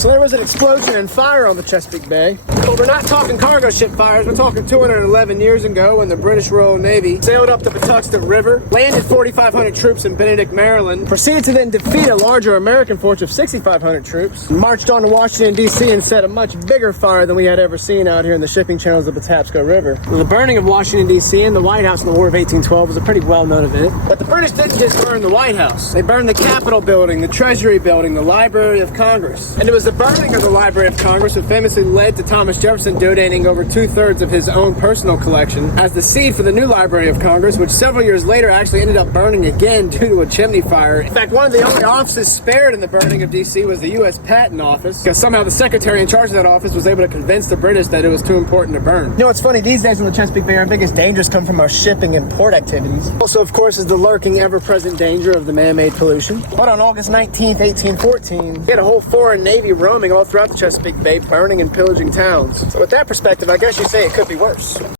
So there was an explosion and fire on the Chesapeake Bay. But we're not talking cargo ship fires. We're talking 211 years ago when the British Royal Navy sailed up the Patuxent River, landed 4,500 troops in Benedict, Maryland, proceeded to then defeat a larger American force of 6,500 troops, marched on to Washington, D.C. and set a much bigger fire than we had ever seen out here in the shipping channels of the Patapsco River. The burning of Washington, D.C. and the White House in the War of 1812 was a pretty well-known event. But the British didn't just burn the White House. They burned the Capitol building, the Treasury building, the Library of Congress. And it was the burning of the Library of Congress that famously led to Thomas Jefferson donating over 2/3 of his own personal collection as the seed for the new Library of Congress, which several years later actually ended up burning again due to a chimney fire. In fact, one of the only offices spared in the burning of D.C. was the U.S. Patent Office, because somehow the secretary in charge of that office was able to convince the British that it was too important to burn. You know, it's funny, these days in the Chesapeake Bay, our biggest dangers come from our shipping and port activities. Also, of course, is the lurking, ever-present danger of the man-made pollution. But on August 19th, 1814, we had a whole foreign navy roaming all throughout the Chesapeake Bay, burning and pillaging towns. So with that perspective, I guess you say it could be worse.